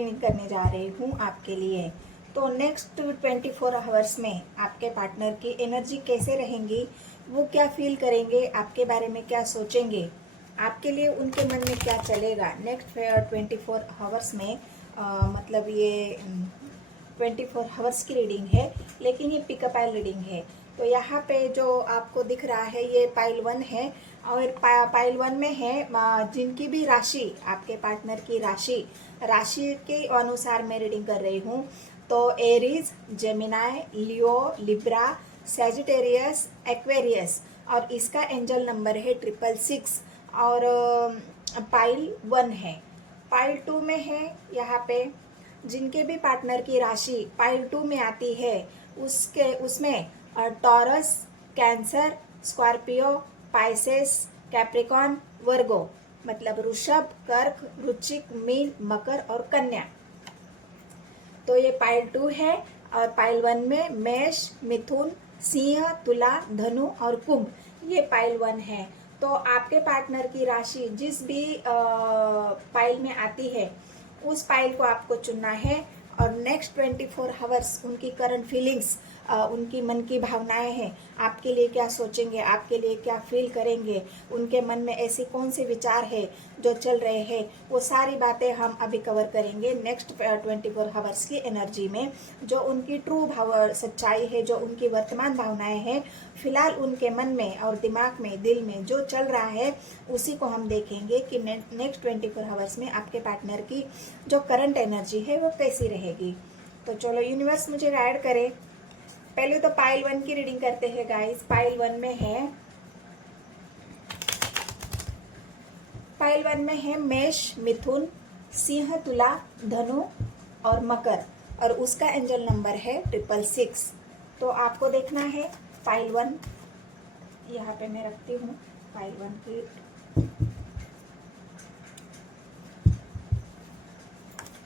Reading करने जा रही हूँ आपके लिए। तो नेक्स्ट 24 आवर्स में आपके पार्टनर की एनर्जी कैसे रहेंगी, वो क्या फील करेंगे, आपके बारे में क्या सोचेंगे, आपके लिए उनके मन में क्या चलेगा नेक्स्ट 24 आवर्स में। मतलब ये 24 आवर्स की रीडिंग है, लेकिन ये पिकअप पाइल रीडिंग है। तो यहाँ पे जो आपको दिख रहा है ये पाइल 1 है, और पाइल 1 में है जिनकी भी राशि, आपके पार्टनर की राशि के अनुसार मैं रीडिंग कर रही हूँ। तो एरीज, जेमिनाई, लियो, लिब्रा, सैजिटेरियस, एक्वेरियस, और इसका एंजल नंबर है 666, और पाइल 1 है। पाइल 2 में है यहाँ पे जिनके भी पार्टनर की राशि पाइल 2 में आती है, उसमें Taurus, Cancer, Scorpio, Pisces, Capricorn, Virgo, मतलब वृषभ, कर्क, वृश्चिक, मीन, मकर और कन्या। तो ये पाइल 2 है। और पाइल 1 में मेष, मिथुन, सिंह, तुला, धनु और कुंभ, ये पाइल 1 है। तो आपके पार्टनर की राशि जिस भी पाइल में आती है, उस पाइल को आपको चुनना है। और नेक्स्ट 24 आवर्स उनकी करंट फीलिंग्स, उनकी मन की भावनाएं हैं, आपके लिए क्या सोचेंगे, आपके लिए क्या फील करेंगे, उनके मन में ऐसी कौन से विचार है जो चल रहे हैं, वो सारी बातें हम अभी कवर करेंगे नेक्स्ट 24 आवर्स की एनर्जी में। जो उनकी ट्रू सच्चाई है, जो उनकी वर्तमान भावनाएं हैं, फिलहाल उनके मन में और दिमाग में, दिल में जो चल रहा है, उसी को हम देखेंगे कि नेक्स्ट 24 आवर्स में आपके पार्टनर की जो करंट एनर्जी है वो कैसी रहेगी। तो चलो यूनिवर्स मुझे गाइड करे। पहले तो पाइल 1 की रीडिंग करते हैं गाइस। पाइल 1 में है मेष, मिथुन, सिंह, तुला, धनु और मकर, और उसका एंजल नंबर है 666। तो आपको देखना है पाइल 1, यहाँ पे मैं रखती हूँ पाइल 1 की।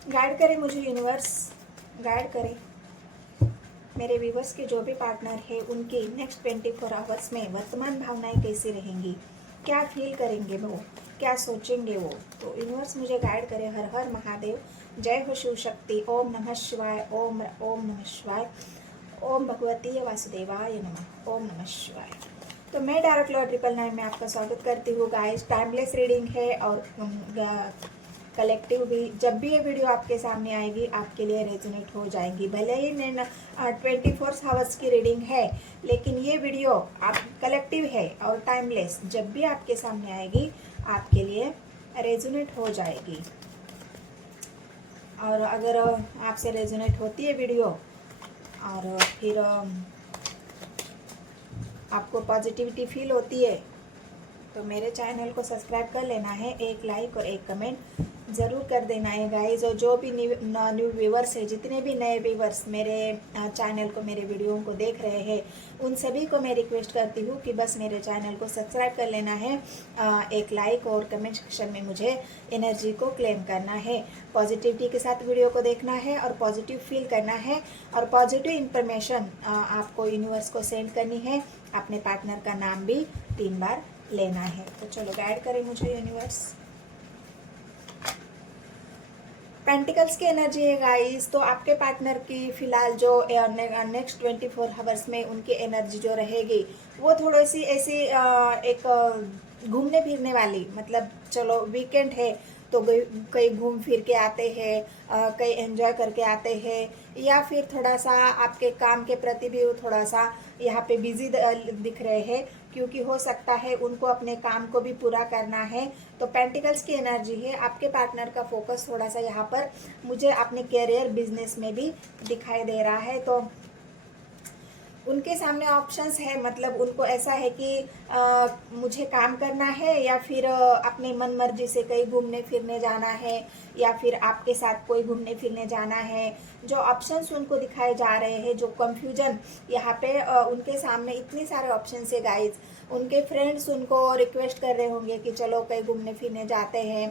गाइड करें मुझे यूनिवर्स, गाइड करें मेरे व्यूवर्स के जो भी पार्टनर है उनकी नेक्स्ट 24 आवर्स में वर्तमान भावनाएं कैसी रहेंगी, क्या फील करेंगे वो, क्या सोचेंगे वो। तो यूनिवर्स मुझे गाइड करे। हर हर महादेव, जय हो शिव शक्ति, ओम नमः शिवाय, ओम नमः शिवाय, ओम भगवती वासुदेवाय नमः, ओम नमः शिवाय। तो मैं डायरेक्ट लॉ 999 में आपका स्वागत करती हूँ गाइस। टाइमलेस रीडिंग है और कलेक्टिव भी। जब भी ये वीडियो आपके सामने आएगी आपके लिए रेजोनेट हो जाएगी। भले ही 24 आवर्स की रीडिंग है, लेकिन ये वीडियो आप कलेक्टिव है और टाइमलेस, जब भी आपके सामने आएगी आपके लिए रेजोनेट हो जाएगी। और अगर आपसे रेजोनेट होती है वीडियो और फिर आपको पॉजिटिविटी फील होती है, तो मेरे चैनल को सब्सक्राइब कर लेना है, एक लाइक और एक कमेंट ज़रूर कर देना है गाइज। और जो भी न्यू व्यूवर्स है, जितने भी नए व्यूवर्स मेरे चैनल को, मेरे वीडियो को देख रहे हैं, उन सभी को मैं रिक्वेस्ट करती हूँ कि बस मेरे चैनल को सब्सक्राइब कर लेना है, एक लाइक और कमेंट सेक्शन में मुझे एनर्जी को क्लेम करना है, पॉजिटिविटी के साथ वीडियो को देखना है और पॉजिटिव फील करना है, और पॉजिटिव इन्फॉर्मेशन आपको यूनिवर्स को सेंड करनी है। अपने पार्टनर का नाम भी 3 बार लेना है। तो चलो गाइड करें मुझे यूनिवर्स। पेंटिकल्स की एनर्जी है गाइस। तो आपके पार्टनर की फिलहाल जो नेक्स्ट 24 आवर्स में उनकी एनर्जी जो रहेगी, वो थोड़ी सी ऐसी एक घूमने फिरने वाली, मतलब चलो वीकेंड है तो कहीं घूम फिर के आते हैं, कहीं एंजॉय करके आते हैं, या फिर थोड़ा सा आपके काम के प्रति भी वो थोड़ा सा यहाँ पे बिजी दिख रहे हैं, क्योंकि हो सकता है उनको अपने काम को भी पूरा करना है। तो पेंटिकल्स की एनर्जी है। आपके पार्टनर का फोकस थोड़ा सा यहाँ पर मुझे अपने करियर, बिजनेस में भी दिखाई दे रहा है। तो उनके सामने ऑप्शंस है, मतलब उनको ऐसा है कि मुझे काम करना है, या फिर अपने मन मर्जी से कहीं घूमने फिरने जाना है, या फिर आपके साथ कोई घूमने फिरने जाना है। जो ऑप्शंस उनको दिखाए जा रहे हैं, जो कंफ्यूजन यहाँ पे उनके सामने इतने सारे ऑप्शंस है गाइज। उनके फ्रेंड्स उनको रिक्वेस्ट कर रहे होंगे कि चलो कहीं घूमने फिरने जाते हैं,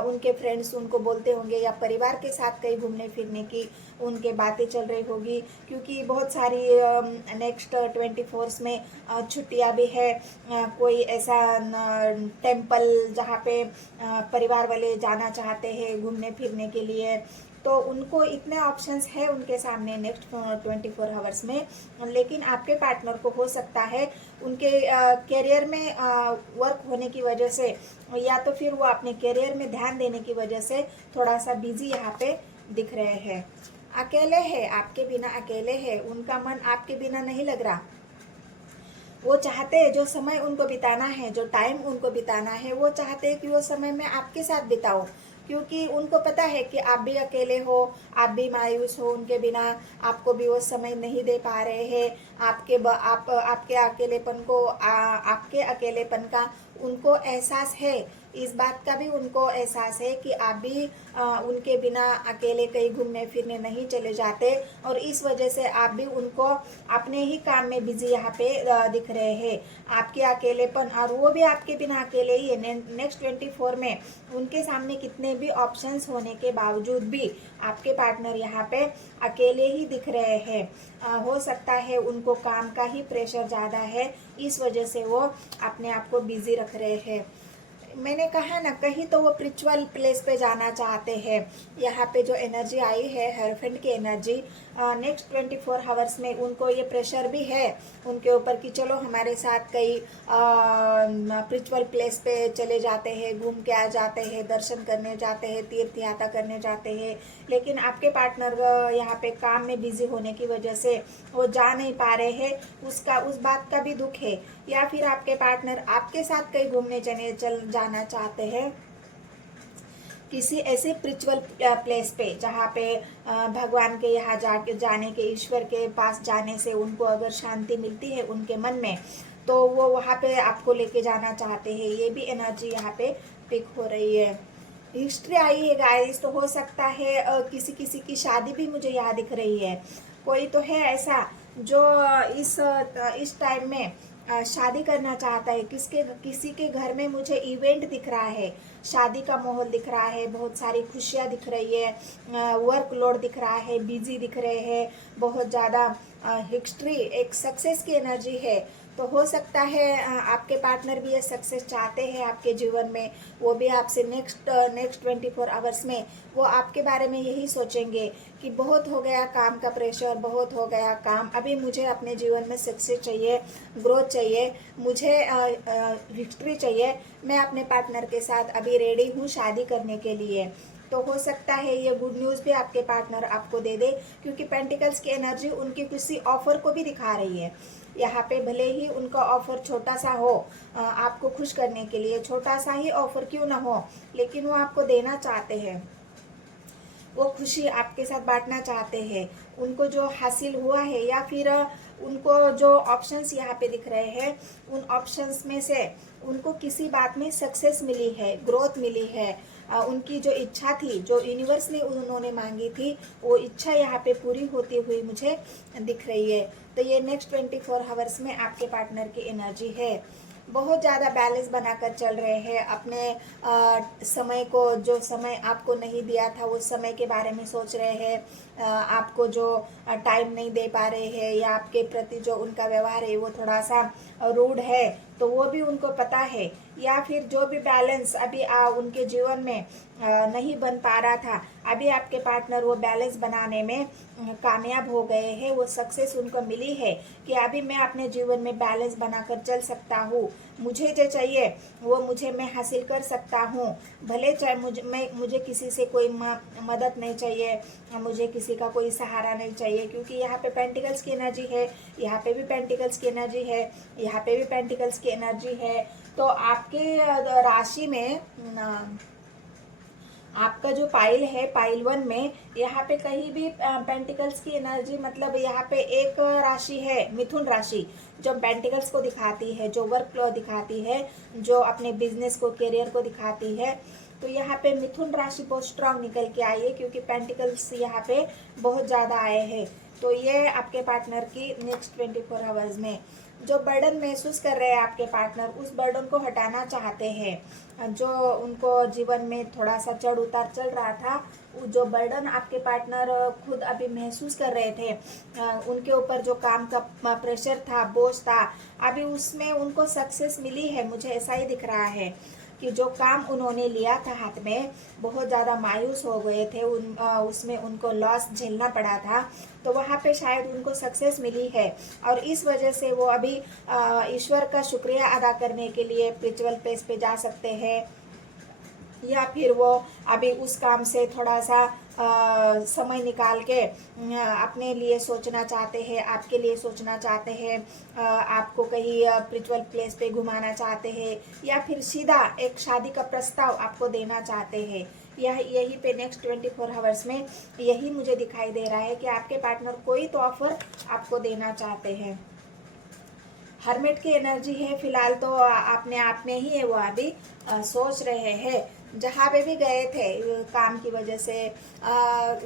उनके फ्रेंड्स उनको बोलते होंगे, या परिवार के साथ कहीं घूमने फिरने की उनके बातें चल रही होगी, क्योंकि बहुत सारी नेक्स्ट 24 में छुट्टियां भी है। कोई ऐसा टेम्पल जहाँ पे परिवार वाले जाना चाहते हैं घूमने फिरने के लिए, तो उनको इतने ऑप्शंस है उनके सामने नेक्स्ट 24 आवर्स में। लेकिन आपके पार्टनर को हो सकता है उनके करियर में वर्क होने की वजह से, या तो फिर वो अपने करियर में ध्यान देने की वजह से थोड़ा सा बिजी यहाँ पे दिख रहे हैं। अकेले है, आपके बिना अकेले है, उनका मन आपके बिना नहीं लग रहा। वो चाहते हैं जो समय उनको बिताना है, जो टाइम उनको बिताना है, वो चाहते हैं कि वो समय मैं आपके साथ बिताऊं, क्योंकि उनको पता है कि आप भी अकेले हो, आप भी मायूस हो उनके बिना, आपको भी वो समय नहीं दे पा रहे हैं। आपके अकेलेपन को आपके अकेलेपन का उनको एहसास है। इस बात का भी उनको एहसास है कि आप भी उनके बिना अकेले कहीं घूमने फिरने नहीं चले जाते, और इस वजह से आप भी उनको अपने ही काम में बिजी यहाँ पे दिख रहे हैं। आपके अकेलेपन, और वो भी आपके बिना अकेले ही है। नेक्स्ट 24 में उनके सामने कितने भी ऑप्शंस होने के बावजूद भी आपके पार्टनर यहाँ पे अकेले ही दिख रहे हैं। हो सकता है उनको काम का ही प्रेशर ज़्यादा है, इस वजह से वो अपने आप को बिजी रख रहे हैं। मैंने कहा ना, कहीं तो वो स्पिरिचुअल प्लेस पे जाना चाहते हैं। यहाँ पे जो एनर्जी आई है हस्बैंड की एनर्जी, नेक्स्ट 24 आवर्स में उनको ये प्रेशर भी है उनके ऊपर कि चलो हमारे साथ कई स्पिरिचुअल प्लेस पे चले जाते हैं, घूम के आ जाते हैं, दर्शन करने जाते हैं, तीर्थ यात्रा करने जाते हैं। लेकिन आपके पार्टनर यहाँ पे काम में बिजी होने की वजह से वो जा नहीं पा रहे हैं, उस बात का भी दुख है। या फिर आपके पार्टनर आपके साथ कहीं घूमने चल जाना चाहते हैं, किसी ऐसे स्पिरिचुअल प्लेस पे जहाँ पे भगवान के यहाँ जाने के, ईश्वर के पास जाने से उनको अगर शांति मिलती है उनके मन में, तो वो वहाँ पे आपको लेके जाना चाहते हैं। ये भी एनर्जी यहाँ पे पिक हो रही है। हिस्ट्री आई है गाइस, तो हो सकता है किसी किसी की शादी भी मुझे यहाँ दिख रही है। कोई तो है ऐसा जो इस टाइम में शादी करना चाहता है। किसी के घर में मुझे इवेंट दिख रहा है, शादी का माहौल दिख रहा है, बहुत सारी खुशियाँ दिख रही है, वर्कलोड दिख रहा है, बिजी दिख रहे हैं बहुत ज़्यादा। हिस्ट्री एक सक्सेस की एनर्जी है, तो हो सकता है आपके पार्टनर भी ये सक्सेस चाहते हैं आपके जीवन में। वो भी आपसे नेक्स्ट 24 आवर्स में वो आपके बारे में यही सोचेंगे कि बहुत हो गया काम का प्रेशर, बहुत हो गया काम, अभी मुझे अपने जीवन में सक्सेस चाहिए, ग्रोथ चाहिए, मुझे विक्ट्री चाहिए। मैं अपने पार्टनर के साथ अभी रेडी हूँ शादी करने के लिए। तो हो सकता है ये गुड न्यूज़ भी आपके पार्टनर आपको दे दे, क्योंकि पेंटिकल्स की एनर्जी उनकी किसी ऑफर को भी दिखा रही है। यहाँ पे भले ही उनका ऑफर छोटा सा हो, आपको खुश करने के लिए छोटा सा ही ऑफर क्यों ना हो, लेकिन वो आपको देना चाहते हैं, वो खुशी आपके साथ बांटना चाहते हैं। उनको जो हासिल हुआ है, या फिर उनको जो ऑप्शंस यहाँ पे दिख रहे हैं, उन ऑप्शंस में से उनको किसी बात में सक्सेस मिली है, ग्रोथ मिली है। उनकी जो इच्छा थी, जो यूनिवर्स ने उन्होंने मांगी थी, वो इच्छा यहाँ पे पूरी होती हुई मुझे दिख रही है। तो ये नेक्स्ट 24 आवर्स में आपके पार्टनर की एनर्जी है। बहुत ज़्यादा बैलेंस बनाकर चल रहे हैं अपने समय को, जो समय आपको नहीं दिया था उस समय के बारे में सोच रहे हैं। आपको जो टाइम नहीं दे पा रहे हैं, या आपके प्रति जो उनका व्यवहार है वो थोड़ा सा रूड है, तो वो भी उनको पता है। या फिर जो भी बैलेंस अभी उनके जीवन में नहीं बन पा रहा था, अभी आपके पार्टनर वो बैलेंस बनाने में कामयाब हो गए हैं। वो सक्सेस उनको मिली है कि अभी मैं अपने जीवन में बैलेंस बनाकर चल सकता हूँ, मुझे जो चाहिए वो मैं हासिल कर सकता हूँ। भले चाहे मुझे किसी से कोई मदद नहीं चाहिए, मुझे किसी का कोई सहारा नहीं चाहिए, क्योंकि यहाँ पे पेंटिकल्स की एनर्जी है, यहाँ पे भी पेंटिकल्स की एनर्जी है, यहाँ पे भी पेंटिकल्स की एनर्जी है। तो आपके राशि में आपका जो पाइल है, पाइल 1 में यहाँ पे कहीं भी पेंटिकल्स की एनर्जी, मतलब यहाँ पे एक राशि है मिथुन राशि, जो पेंटिकल्स को दिखाती है, जो वर्क दिखाती है, जो अपने बिजनेस को, करियर को दिखाती है। तो यहाँ पे मिथुन राशि बहुत स्ट्रांग निकल के आई है, क्योंकि पेंटिकल्स यहाँ पे बहुत ज़्यादा आए हैं। तो ये आपके पार्टनर की नेक्स्ट 24 आवर्स में जो बर्डन महसूस कर रहे हैं आपके पार्टनर, उस बर्डन को हटाना चाहते हैं। जो उनको जीवन में थोड़ा सा चढ़ उतार चल रहा था, जो बर्डन आपके पार्टनर खुद अभी महसूस कर रहे थे, उनके ऊपर जो काम का प्रेशर था, बोझ था, अभी उसमें उनको सक्सेस मिली है, मुझे ऐसा ही दिख रहा है कि जो काम उन्होंने लिया था हाथ में, बहुत ज़्यादा मायूस हो गए थे, उसमें उनको लॉस झेलना पड़ा था, तो वहाँ पे शायद उनको सक्सेस मिली है। और इस वजह से वो अभी ईश्वर का शुक्रिया अदा करने के लिए स्पिरिचुअल प्लेस पे जा सकते हैं, या फिर वो अभी उस काम से थोड़ा सा समय निकाल के अपने लिए सोचना चाहते हैं, आपके लिए सोचना चाहते हैं, आपको कहीं स्पिरिचुअल प्लेस पे घुमाना चाहते हैं, या फिर सीधा एक शादी का प्रस्ताव आपको देना चाहते हैं। यही पे नेक्स्ट 24 आवर्स में यही मुझे दिखाई दे रहा है कि आपके पार्टनर कोई तो ऑफर आपको देना चाहते हैं। हर्मिट की एनर्जी है फिलहाल, तो अपने आप में ही है वो अभी सोच रहे हैं। जहाँ पे भी गए थे काम की वजह से,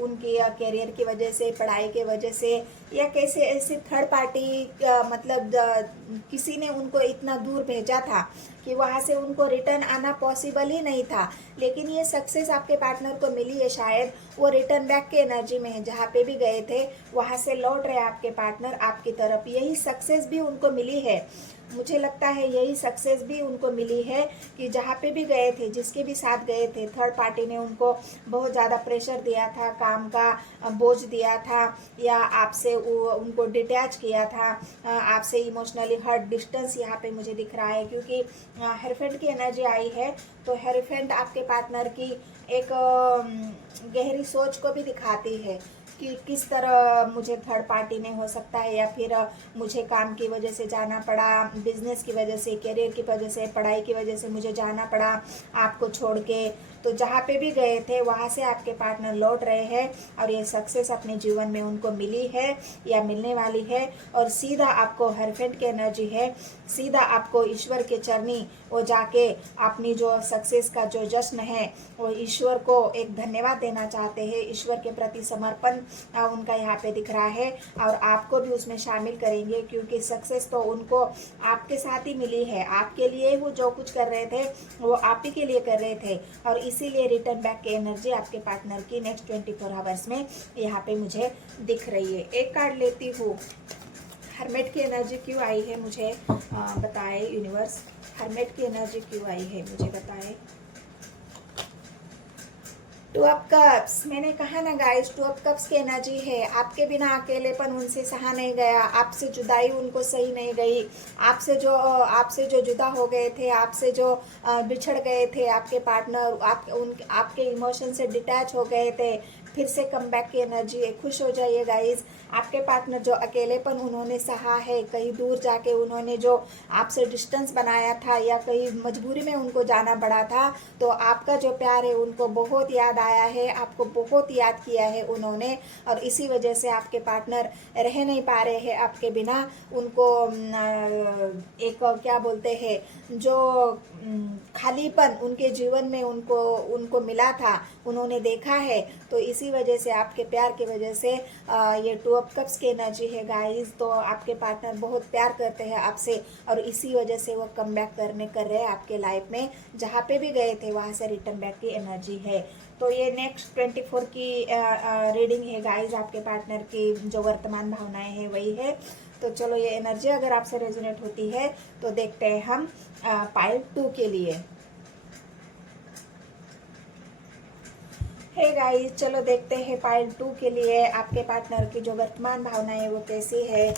उनकी करियर की वजह से, पढ़ाई की वजह से, या कैसे ऐसे थर्ड पार्टी मतलब किसी ने उनको इतना दूर भेजा था कि वहाँ से उनको रिटर्न आना पॉसिबल ही नहीं था, लेकिन ये सक्सेस आपके पार्टनर को मिली है। शायद वो रिटर्न बैक के एनर्जी में है, जहाँ पे भी गए थे वहाँ से लौट रहे आपके पार्टनर आपकी तरफ। यही सक्सेस भी उनको मिली है, मुझे लगता है यही सक्सेस भी उनको मिली है कि जहाँ पे भी गए थे, जिसके भी साथ गए थे, थर्ड पार्टी ने उनको बहुत ज़्यादा प्रेशर दिया था, काम का बोझ दिया था, या आपसे उनको डिटैच किया था, आपसे इमोशनली हर्ट, डिस्टेंस यहाँ पे मुझे दिख रहा है। क्योंकि हेरोफेंट की एनर्जी आई है, तो हेरोफेंट आपके पार्टनर की एक गहरी सोच को भी दिखाती है कि किस तरह मुझे थर्ड पार्टी ने हो सकता है, या फिर मुझे काम की वजह से जाना पड़ा, बिजनेस की वजह से, करियर की वजह से, पढ़ाई की वजह से मुझे जाना पड़ा आपको छोड़ के। तो जहाँ पे भी गए थे वहाँ से आपके पार्टनर लौट रहे हैं, और ये सक्सेस अपने जीवन में उनको मिली है या मिलने वाली है। और सीधा आपको हेरोफेंट की एनर्जी है, सीधा आपको ईश्वर के चरनी वो जाके अपनी जो सक्सेस का जो जश्न है वो ईश्वर को एक धन्यवाद देना चाहते हैं। ईश्वर के प्रति समर्पण उनका यहाँ पे दिख रहा है, और आपको भी उसमें शामिल करेंगे, क्योंकि सक्सेस तो उनको आपके साथ ही मिली है। आपके लिए वो जो कुछ कर रहे थे वो आप ही के लिए कर रहे थे, और इसीलिए रिटर्न बैक की एनर्जी आपके पार्टनर की नेक्स्ट 24 आवर्स में यहाँ पे मुझे दिख रही है। एक कार्ड लेती हूँ, हर्मिट की एनर्जी क्यों आई है मुझे बताए यूनिवर्स। हर्मिट की एनर्जी क्यों आई है मुझे बताए। टू ऑफ कप्स, मैंने कहा ना गाइस, टू ऑफ कप्स की एनर्जी है। आपके बिना अकेलेपन उनसे सहा नहीं गया, आपसे जुदाई उनको सही नहीं गई, आपसे जो जुदा हो गए थे, आपसे जो बिछड़ गए थे आपके पार्टनर, आपके इमोशन से डिटैच हो गए थे, फिर से कम बैक की एनर्जी है। खुश हो जाइए गाइस, आपके पार्टनर जो अकेलेपन उन्होंने सहा है, कहीं दूर जाके उन्होंने जो आपसे डिस्टेंस बनाया था, या कहीं मजबूरी में उनको जाना पड़ा था, तो आपका जो प्यार है उनको बहुत याद आया है, आपको बहुत याद किया है उन्होंने, और इसी वजह से आपके पार्टनर रह नहीं पा रहे हैं आपके बिना। उनको एक क्या बोलते हैं, जो खालीपन उनके जीवन में उनको मिला था, उन्होंने देखा है, तो इसी वजह से आपके प्यार की वजह से ये टू ऑफ कप्स की एनर्जी है गाइस। तो आपके पार्टनर बहुत प्यार करते हैं आपसे, और इसी वजह से वो कम बैक कर रहे हैं आपके लाइफ में। जहाँ पे भी गए थे वहाँ से रिटर्न बैक की एनर्जी है। तो ये नेक्स्ट 24 की रीडिंग है गाइस, आपके पार्टनर की जो वर्तमान भावनाएं हैं वही है। तो चलो, ये एनर्जी अगर आपसे रेजोनेट होती है तो देखते हैं हम पाइल 2 के लिए। हे गाइस, चलो देखते हैं पाइल 2 के लिए आपके पार्टनर की जो वर्तमान भावनाएं है वो कैसी है,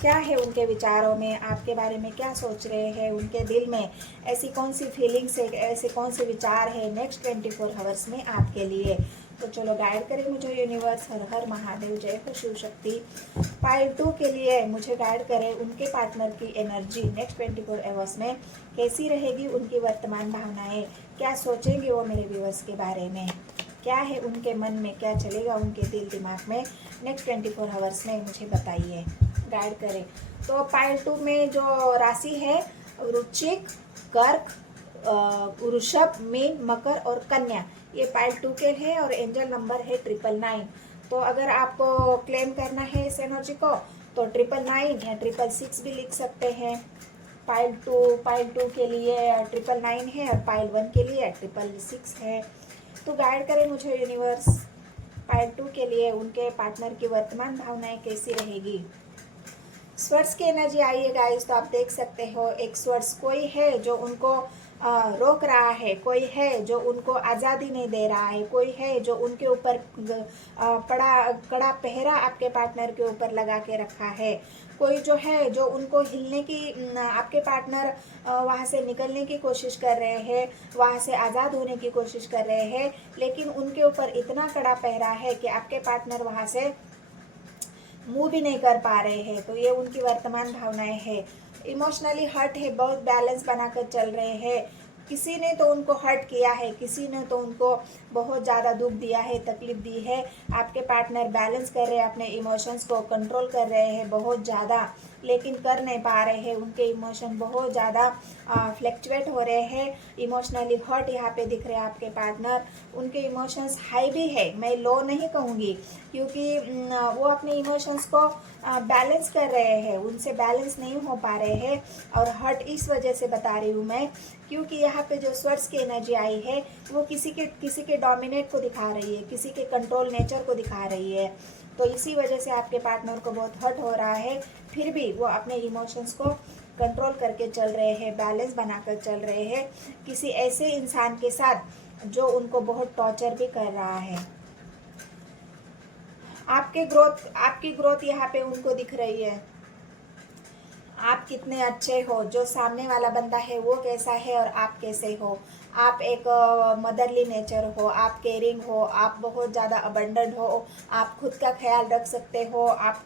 क्या है उनके विचारों में, आपके बारे में क्या सोच रहे हैं, उनके दिल में ऐसी कौन सी फीलिंग्स है, ऐसे कौन से विचार है नेक्स्ट 24 आवर्स में आपके लिए। तो चलो गाइड करें मुझे यूनिवर्स। हर हर महादेव, जय हो शिव शक्ति। पाइल 2 के लिए मुझे गाइड करें उनके पार्टनर की एनर्जी नेक्स्ट 24 आवर्स में कैसी रहेगी, उनकी वर्तमान भावनाएं, क्या सोचेंगे वो मेरे व्यूअर्स के बारे में, क्या है उनके मन में, क्या चलेगा उनके दिल दिमाग में नेक्स्ट 24 आवर्स में, मुझे बताइए, गाइड करें। तो पाइल 2 में जो राशि है वृश्चिक, कर्क, वृषभ, मीन, मकर और कन्या, ये पाइल 2 के है, और एंजल नंबर है 999। तो अगर आपको क्लेम करना है इस एनर्जी को तो 999 या 666 भी लिख सकते हैं। पाइल 2 के लिए 999 है, और पाइल 1 के लिए 666 है। तो गाइड करें मुझे यूनिवर्स, पाइल 2 के लिए उनके पार्टनर की वर्तमान भावनाएं कैसी रहेगी। स्वर्स की एनर्जी आई है गाइस, तो आप देख सकते हो एक स्वर्स कोई है जो उनको रोक रहा है, कोई है जो उनको आज़ादी नहीं दे रहा है, कोई है जो उनके ऊपर कड़ा पहरा आपके पार्टनर के ऊपर लगा के रखा है, कोई जो है जो उनको हिलने की आपके पार्टनर वहाँ से निकलने की कोशिश कर रहे हैं, वहाँ से आज़ाद होने की कोशिश कर रहे हैं, लेकिन उनके ऊपर इतना कड़ा पहरा है कि आपके पार्टनर वहाँ से मूव भी नहीं कर पा रहे हैं। तो ये उनकी वर्तमान भावनाएं हैं। इमोशनली हर्ट है, बहुत बैलेंस बनाकर चल रहे हैं। किसी ने तो उनको हर्ट किया है, किसी ने तो उनको बहुत ज़्यादा दुख दिया है, तकलीफ दी है। आपके पार्टनर बैलेंस कर रहे हैं, अपने इमोशंस को कंट्रोल कर रहे हैं बहुत ज़्यादा, लेकिन कर नहीं पा रहे हैं। उनके इमोशन बहुत ज़्यादा फ्लक्चुएट हो रहे हैं। इमोशनली हर्ट यहाँ पे दिख रहे हैं आपके पार्टनर। उनके इमोशंस हाई भी है, मैं लो नहीं कहूँगी, क्योंकि वो अपने इमोशंस को बैलेंस कर रहे हैं, उनसे बैलेंस नहीं हो पा रहे हैं। और हर्ट इस वजह से बता रही हूँ मैं, क्योंकि यहाँ पे जो स्वर्स की एनर्जी आई है वो किसी के डोमिनेट को दिखा रही है, किसी के कंट्रोल नेचर को दिखा रही है। तो इसी वजह से आपके पार्टनर को बहुत हर्ट हो रहा है, फिर भी वो अपने इमोशंस को कंट्रोल करके चल रहे हैं, बैलेंस बनाकर चल रहे हैं किसी ऐसे इंसान के साथ जो उनको बहुत टॉर्चर भी कर रहा है। आपकी ग्रोथ यहाँ पे उनको दिख रही है। आप कितने अच्छे हो, जो सामने वाला बंदा है वो कैसा है और आप कैसे हो। आप एक मदरली नेचर हो, आप केयरिंग हो, आप बहुत ज़्यादा अबंडेंट हो, आप खुद का ख्याल रख सकते हो, आप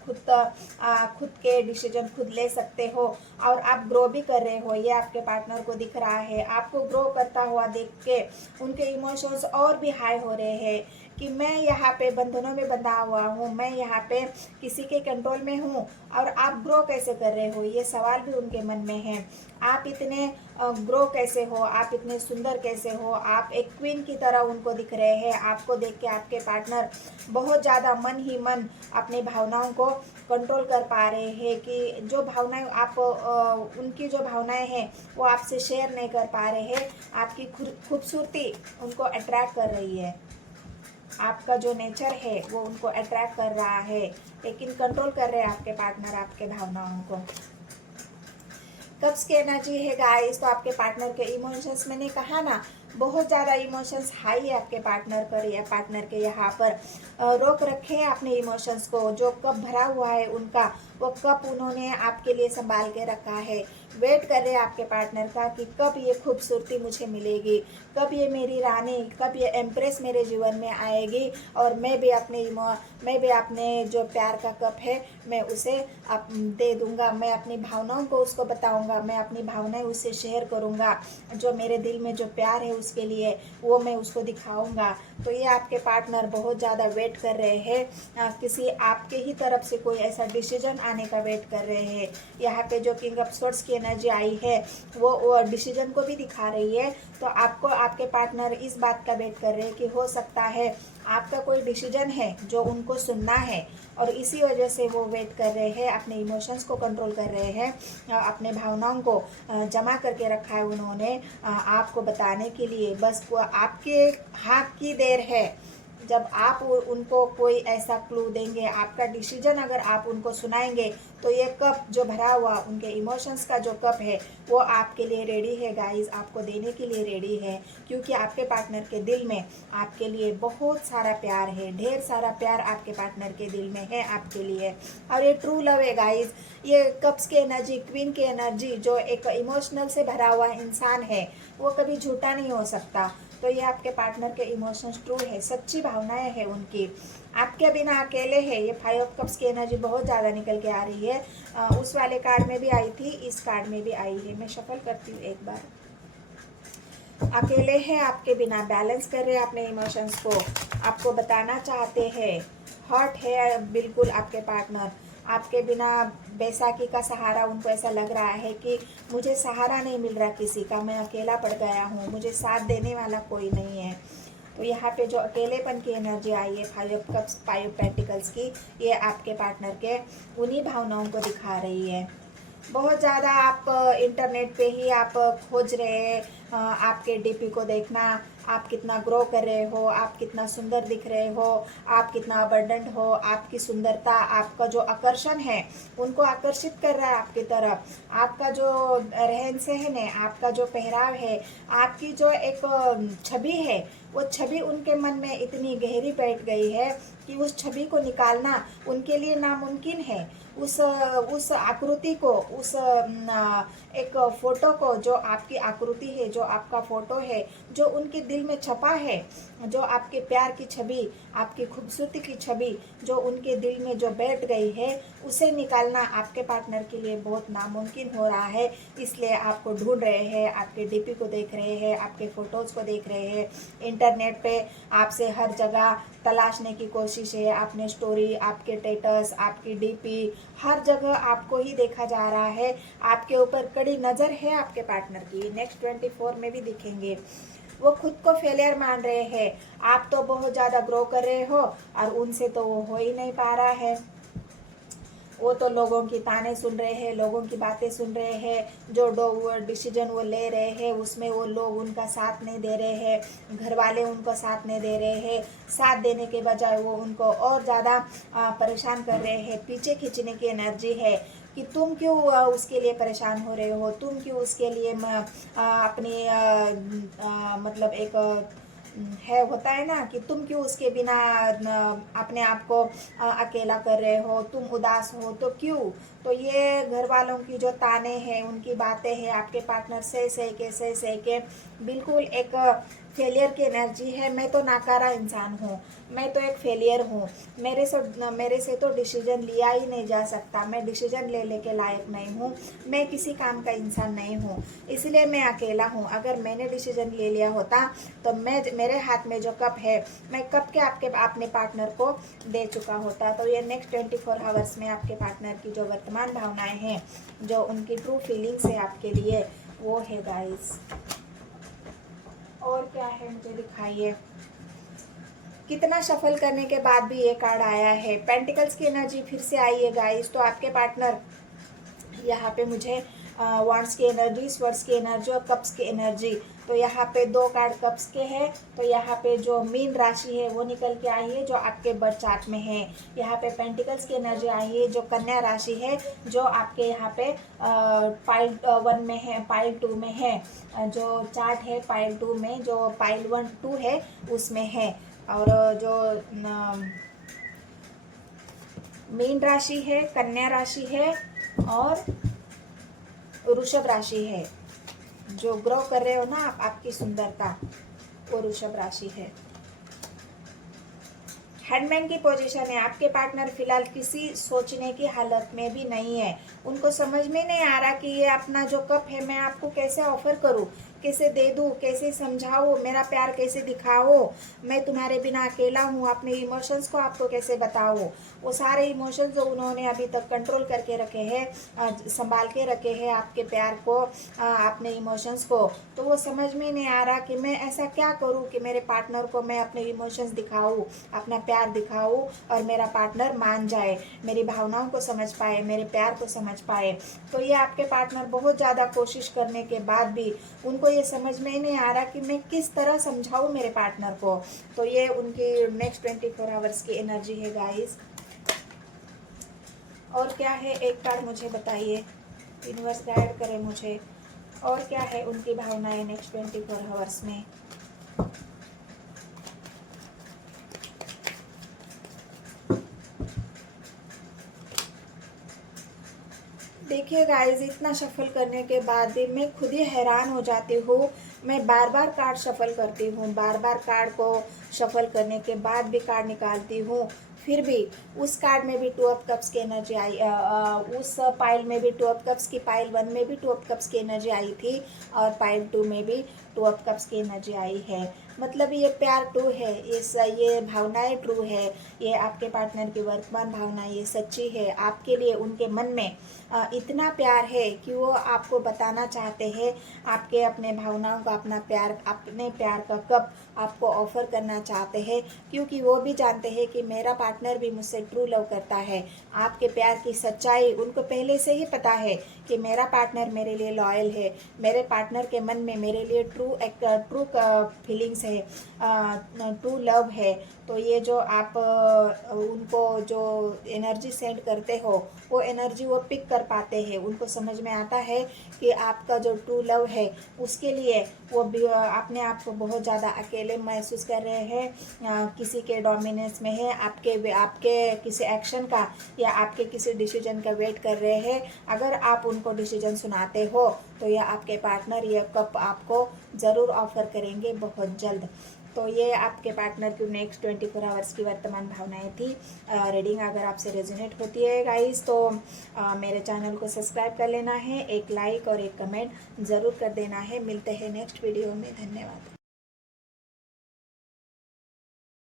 खुद के डिसीजन खुद ले सकते हो, और आप ग्रो भी कर रहे हो। ये आपके पार्टनर को दिख रहा है। आपको ग्रो करता हुआ देख के उनके इमोशंस और भी हाई हो रहे हैं कि मैं यहाँ पे बंधनों में बंधा हुआ हूँ, मैं यहाँ पे किसी के कंट्रोल में हूँ, और आप ग्रो कैसे कर रहे हो, ये सवाल भी उनके मन में है। आप इतने ग्रो कैसे हो, आप इतने सुंदर कैसे हो, आप एक क्वीन की तरह उनको दिख रहे हैं। आपको देख के आपके पार्टनर बहुत ज़्यादा मन ही मन अपनी भावनाओं को कंट्रोल कर पा रहे हैं कि जो भावनाएं आप उनकी जो भावनाएं हैं वो आपसे शेयर नहीं कर पा रहे हैं। आपकी खूबसूरती उनको अट्रैक्ट कर रही है, आपका जो नेचर है वो उनको अट्रैक्ट कर रहा है, लेकिन कंट्रोल कर रहे हैं आपके पार्टनर आपके भावनाओं को। कब्स की एनर्जी है गाइस, तो आपके पार्टनर के इमोशंस, मैंने कहा ना बहुत ज़्यादा इमोशंस हाई है आपके पार्टनर पर या पार्टनर के यहाँ पर। रोक रखे हैं अपने इमोशंस को, जो कप भरा हुआ है उनका वो कप उन्होंने आपके लिए संभाल के रखा है। वेट कर रहे हैं आपके पार्टनर का कि कब ये खूबसूरती मुझे मिलेगी, कब ये मेरी रानी, कब ये एम्प्रेस मेरे जीवन में आएगी, और मैं भी अपने जो प्यार का कप है मैं उसे दे दूंगा। मैं अपनी भावनाओं को उसको बताऊंगा, मैं अपनी भावनाएं उससे शेयर करूंगा, जो मेरे दिल में जो प्यार है उसके लिए वो मैं उसको दिखाऊंगा। तो ये आपके पार्टनर बहुत ज़्यादा वेट कर रहे हैं, किसी आपके ही तरफ से कोई ऐसा डिसीजन आने का वेट कर रहे हैं। यहाँ पे जो किंग ऑफ स्वॉर्ड्स की एनर्जी आई है वो डिसीजन को भी दिखा रही है। तो आपको आपके पार्टनर इस बात का वेट कर रहे हैं कि हो सकता है आपका कोई डिसीजन है जो उनको सुनना है, और इसी वजह से वो वेट कर रहे हैं, अपने इमोशंस को कंट्रोल कर रहे हैं, अपने भावनाओं को जमा करके रखा है उन्होंने आपको बताने के लिए। बस आपके हाथ की देर है, जब आप उनको कोई ऐसा क्लू देंगे, आपका डिसीजन अगर आप उनको सुनाएंगे, तो ये कप जो भरा हुआ उनके इमोशंस का जो कप है वो आपके लिए रेडी है गाइस, आपको देने के लिए रेडी है। क्योंकि आपके पार्टनर के दिल में आपके लिए बहुत सारा प्यार है, ढेर सारा प्यार आपके पार्टनर के दिल में है आपके लिए, और ये ट्रू लव है गाइस। ये कप्स की एनर्जी, क्वीन की एनर्जी, जो एक इमोशनल से भरा हुआ इंसान है वो कभी झूठा नहीं हो सकता। तो ये आपके पार्टनर के इमोशंस ट्रू है, सच्ची भावनाएं हैं उनकी, आपके बिना अकेले है। ये 5 ऑफ कप्स की एनर्जी बहुत ज़्यादा निकल के आ रही है। उस वाले कार्ड में भी आई थी, इस कार्ड में भी आई है। मैं शफल करती हूँ एक बार। अकेले हैं, आपके बिना बैलेंस कर रहे हैं अपने इमोशंस को, आपको बताना चाहते हैं, हर्ट है बिल्कुल आपके पार्टनर। आपके बिना बैसाखी का सहारा उनको ऐसा लग रहा है कि मुझे सहारा नहीं मिल रहा किसी का, मैं अकेला पड़ गया हूँ, मुझे साथ देने वाला कोई नहीं है। तो यहाँ पे जो अकेलेपन की एनर्जी आई है 5 ऑफ कप्स 5 ऑफ पेंटिकल्स की, ये आपके पार्टनर के उन्हीं भावनाओं को दिखा रही है। बहुत ज़्यादा आप इंटरनेट पे ही आप खोज रहे हैं आपके डीपी को देखना, आप कितना ग्रो कर रहे हो, आप कितना सुंदर दिख रहे हो, आप कितना अबंडेंट हो, आपकी सुंदरता, आपका जो आकर्षण है उनको आकर्षित कर रहा है आपकी तरफ। आपका जो रहन सहन है, आपका जो पहराव है, आपकी जो एक छवि है, वो छवि उनके मन में इतनी गहरी बैठ गई है कि उस छवि को निकालना उनके लिए नामुमकिन है। उस आकृति को, उस एक फोटो को, जो आपकी आकृति है, जो आपका फोटो है, जो उनके दिल में छपा है, जो आपके प्यार की छवि, आपकी खूबसूरती की छवि जो उनके दिल में जो बैठ गई है, उसे निकालना आपके पार्टनर के लिए बहुत नामुमकिन हो रहा है। इसलिए आपको ढूंढ रहे हैं, आपके डीपी को देख रहे हैं, आपके फोटोज़ को देख रहे हैं, इंटरनेट पे आपसे हर जगह तलाशने की कोशिश है। आपने स्टोरी, आपके स्टेटस, आपकी डीपी, हर जगह आपको ही देखा जा रहा है। आपके ऊपर कड़ी नज़र है आपके पार्टनर की। नेक्स्ट 24 में भी दिखेंगे। वो खुद को फेलियर मान रहे हैं। आप तो बहुत ज़्यादा ग्रो कर रहे हो और उनसे तो वो हो ही नहीं पा रहा है। वो तो लोगों की ताने सुन रहे हैं, लोगों की बातें सुन रहे हैं, जो डिसीजन वो ले रहे हैं उसमें वो लोग उनका साथ नहीं दे रहे हैं, घर वाले उनको साथ नहीं दे रहे हैं। साथ देने के बजाय वो उनको और ज़्यादा परेशान कर रहे हैं। पीछे खींचने की एनर्जी है कि तुम क्यों उसके लिए परेशान हो रहे हो, तुम क्यों उसके लिए अपनी मतलब एक है, होता है ना कि तुम क्यों उसके बिना अपने आप को अकेला कर रहे हो, तुम उदास हो तो क्यों। तो ये घर वालों की जो ताने हैं, उनकी बातें हैं, आपके पार्टनर सह के बिल्कुल एक फेलियर की एनर्जी है। मैं तो नाकारा इंसान हूँ, मैं तो एक फेलियर हूँ, मेरे से तो डिसीजन लिया ही नहीं जा सकता, मैं डिसीजन लेने के लायक नहीं हूँ, मैं किसी काम का इंसान नहीं हूँ, इसलिए मैं अकेला हूँ। अगर मैंने डिसीजन ले लिया होता तो मेरे हाथ में जो कप है, मैं कप के अपने पार्टनर को दे चुका होता। तो ये नेक्स्ट 24 आवर्स में आपके पार्टनर की जो वर्तमान भावनाएं हैं, जो उनकी ट्रू फीलिंग्स है आपके लिए, वो है गाइस। और क्या है मुझे दिखाइए। कितना सफल करने के बाद भी ये कार्ड आया है। पेंटिकल्स की एनर्जी फिर से आई है गाइस। तो आपके पार्टनर यहाँ पे मुझे वांड्स की एनर्जी, स्वर्ड्स की एनर्जी और कप्स की एनर्जी। तो यहाँ पे 2 कार्ड कप्स के हैं। तो यहाँ पे जो मीन राशि है वो निकल के आई है, जो आपके बर्थ चार्ट में है। यहाँ पे पेंटिकल्स की एनर्जी आई है, जो कन्या राशि है, जो आपके यहाँ पे पाइल 1 में है, पाइल 2 में है। जो चार्ट है पाइल 2 में, जो पाइल 1 2 है उसमें है। और जो मीन राशि है, कन्या राशि है और वृषभ राशि है। जो ग्रो कर रहे हो ना आप, आपकी सुंदरता, वो वृषभ राशि है। हैंडमैन की पोजीशन है। आपके पार्टनर फिलहाल किसी सोचने की हालत में भी नहीं है। उनको समझ में नहीं आ रहा कि ये अपना जो कप है मैं आपको कैसे ऑफर करूं, कैसे दे दूं, कैसे समझाओ, मेरा प्यार कैसे दिखाओ, मैं तुम्हारे बिना अकेला हूँ, अपने इमोशंस को आपको कैसे बताओ। वो सारे इमोशंस जो उन्होंने अभी तक कंट्रोल करके रखे हैं, संभाल के रखे हैं आपके प्यार को, अपने इमोशंस को, तो वो समझ में नहीं आ रहा कि मैं ऐसा क्या करूँ कि मेरे पार्टनर को मैं अपने इमोशंस दिखाऊँ, अपना प्यार दिखाऊँ और मेरा पार्टनर मान जाए, मेरी भावनाओं को समझ पाए, मेरे प्यार को समझ पाए। तो ये आपके पार्टनर बहुत ज़्यादा कोशिश करने के बाद भी उनको ये समझ में ही नहीं आ रहा कि मैं किस तरह समझाऊं मेरे पार्टनर को। तो ये उनकी नेक्स्ट 24 आवर्स की एनर्जी है गाइस। और क्या है, एक कार्ड मुझे बताइए, यूनिवर्स गाइड करे मुझे। और क्या है उनकी भावनाएं नेक्स्ट 24 आवर्स में। देखिए गाइस, इतना शफल करने के बाद भी मैं खुद ही हैरान हो जाती हूँ। मैं बार बार कार्ड शफल करती हूँ, बार बार कार्ड को शफल करने के बाद भी कार्ड निकालती हूँ, फिर भी उस कार्ड में भी 2 ऑफ कप्स की एनर्जी आई, उस पाइल में भी 2 ऑफ कप्स की, पाइल 1 में भी 2 ऑफ कप्स की एनर्जी आई थी और पाइल 2 में भी 2 ऑफ कप्स की एनर्जी आई है। मतलब ये प्यार ट्रू है, ये भावनाएं ट्रू है, ये आपके पार्टनर की वर्तमान भावना ये सच्ची है। आपके लिए उनके मन में इतना प्यार है कि वो आपको बताना चाहते हैं, आपके अपने भावनाओं का, अपना प्यार, अपने प्यार का कप आपको ऑफर करना चाहते हैं, क्योंकि वो भी जानते हैं कि मेरा पार्टनर भी मुझसे ट्रू लव करता है। आपके प्यार की सच्चाई उनको पहले से ही पता है कि मेरा पार्टनर मेरे लिए लॉयल है, मेरे पार्टनर के मन में मेरे लिए ट्रू फीलिंग्स है। है, टू लव है, तो ये जो आप उनको जो एनर्जी सेंड करते हो वो एनर्जी वो पिक कर पाते हैं। उनको समझ में आता है कि आपका जो ट्रू लव है उसके लिए वो भी अपने आप को बहुत ज़्यादा अकेले महसूस कर रहे हैं, किसी के डोमिनेंस में है, आपके किसी एक्शन का या आपके किसी डिसीजन का वेट कर रहे हैं। अगर आप उनको डिसीजन सुनाते हो तो ये आपके पार्टनर ये कप आपको ज़रूर ऑफर करेंगे बहुत जल्द। तो ये आपके पार्टनर की नेक्स्ट 24 आवर्स की वर्तमान भावनाएं थी। रीडिंग अगर आपसे रेजोनेट होती है गाइस तो मेरे चैनल को सब्सक्राइब कर लेना है, एक लाइक और एक कमेंट ज़रूर कर देना है। मिलते हैं नेक्स्ट वीडियो में। धन्यवाद।